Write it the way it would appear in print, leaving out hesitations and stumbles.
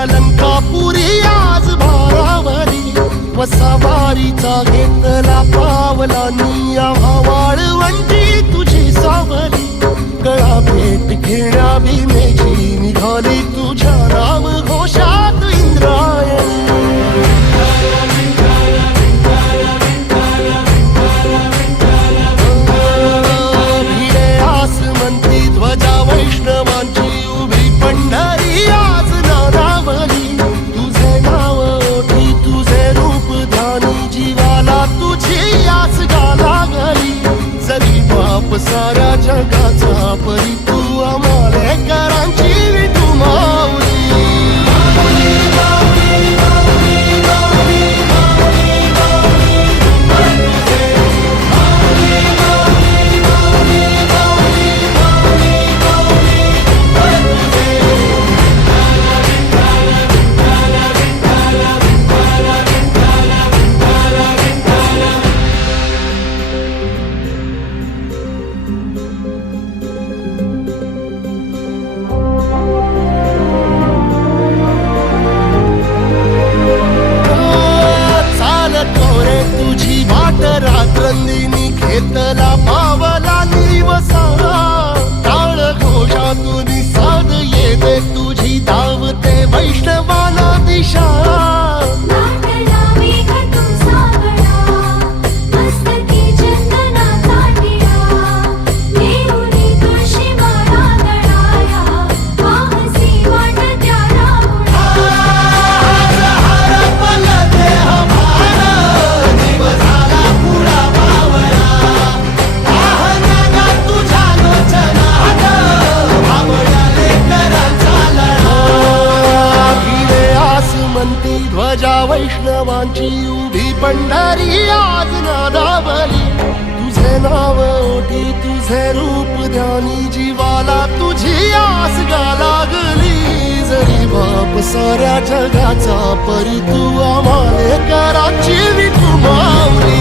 अलंकापुरी आज भारावरी वसावारीचा घेतला पावलांनी आम्हा वाळवंटी तुझी सावली गळा भेट घेण्या भीमेची निघाली तुझ्या नाम घोषात इंद्रायणी भिडे आसमंती ध्वजा वैष्णवांची उभी पंढरी आज नानावली तुझे नाव ओठी तुझे रूप ध्यानी जीवाला तुझी आस लागली जरी बाप साऱ्या जगाचा परी तू आमालेकरांची विठू माऊली तुझी वाट रात्रंदिनी घेतला पावला निवसा टाळ घोषातून साध येते तुझी धावते वैष्णवाला दिशा ध्वजा वैष्णवांची उभी पंढरी आज नादावली तुझे नाव ओठी तुझे रूप ध्यानी जीवाला तुझी आस लागली जरी बाप साऱ्या जगाचा परी तू आमालेकरांची विठू माऊली